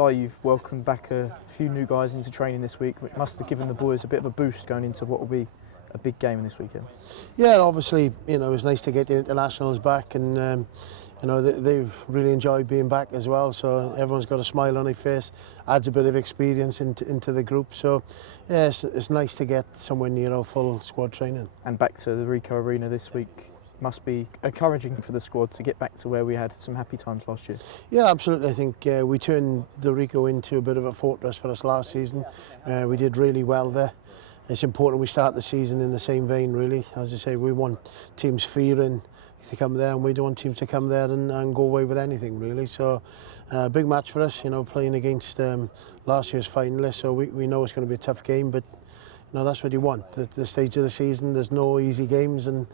Dai, you've welcomed back a few new guys into training this week, which must have given the boys a bit of a boost going into what will be a big game this weekend. Yeah, obviously, it was nice to get the internationals back, and they've really enjoyed being back as well. So everyone's got a smile on their face, adds a bit of experience into the group. So yeah, it's nice to get somewhere near full squad training. And back to the Rico Arena this week must be encouraging for the squad to get back to where we had some happy times last year. Yeah, absolutely. I think we turned the Rico into a bit of a fortress for us last season. We did really well there. It's important we start the season in the same vein, really. As I say, we want teams fearing to come there, and we don't want teams to come there and go away with anything, really. So big match for us, playing against last year's finalists. So we know it's going to be a tough game, but that's what you want. At the stage of the season, there's no easy games, and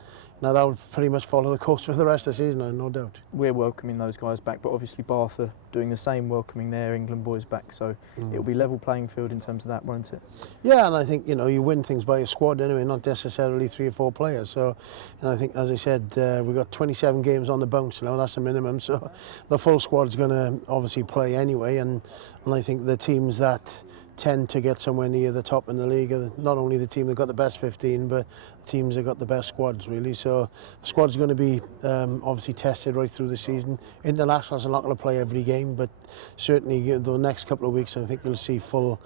that will pretty much follow the course for the rest of the season, no doubt. We're welcoming those guys back, but obviously Bath are doing the same, welcoming their England boys back. So it'll be level playing field in terms of that, won't it? Yeah, and I think you win things by a squad anyway, not necessarily 3 or 4 players. So, and I think, as I said, we've got 27 games on the bounce. That's the minimum. So the full squad's going to obviously play anyway, and I think the teams that tend to get somewhere near the top in the league are not only the team that got the best 15, but the teams that got the best squads, really. So the squad's going to be obviously tested right through the season. Internationals are not going to play every game, but certainly the next couple of weeks I think you'll see full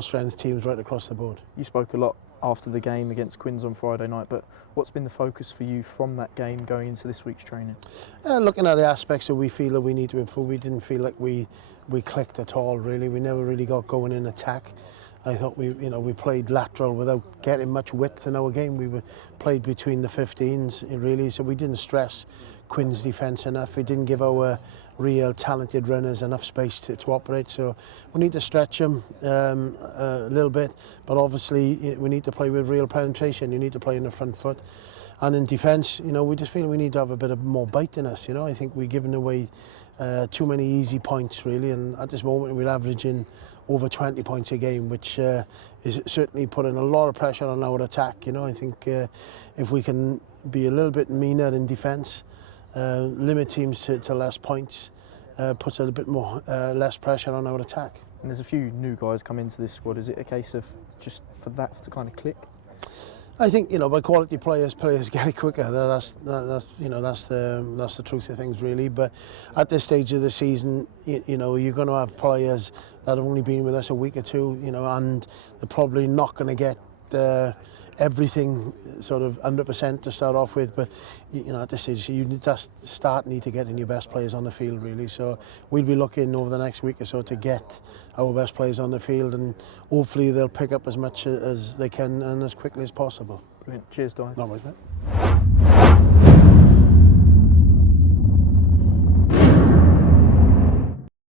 strength teams right across the board. You spoke a lot after the game against Quins on Friday night, but what's been the focus for you from that game going into this week's training? Looking at the aspects that we feel that we need to improve, we didn't feel like we clicked at all, really. We never really got going in attack. I thought we played lateral without getting much width in our game. We played between the 15s, really, so we didn't stress Quinn's defence enough. We didn't give our real talented runners enough space to operate, so we need to stretch them a little bit, but obviously we need to play with real penetration. You need to play in the front foot. And in defence, we just feel we need to have a bit of more bite in us. I think we're giving away too many easy points, really, and at this moment we're averaging over 20 points a game, which is certainly putting a lot of pressure on our attack. I think if we can be a little bit meaner in defence, limit teams to less points, puts a little bit more less pressure on our attack. And there's a few new guys come into this squad. Is it a case of just for that to kind of click? I think by quality players get it quicker. That's the truth of things, really. But at this stage of the season, you're going to have players that have only been with us a week or two, and they're probably not going to get everything sort of 100% to start off with. But at this stage, you need to get in your best players on the field, really. So we'll be looking over the next week or so to get our best players on the field, and hopefully they'll pick up as much as they can and as quickly as possible. Brilliant. Cheers, Dai. No worries, mate.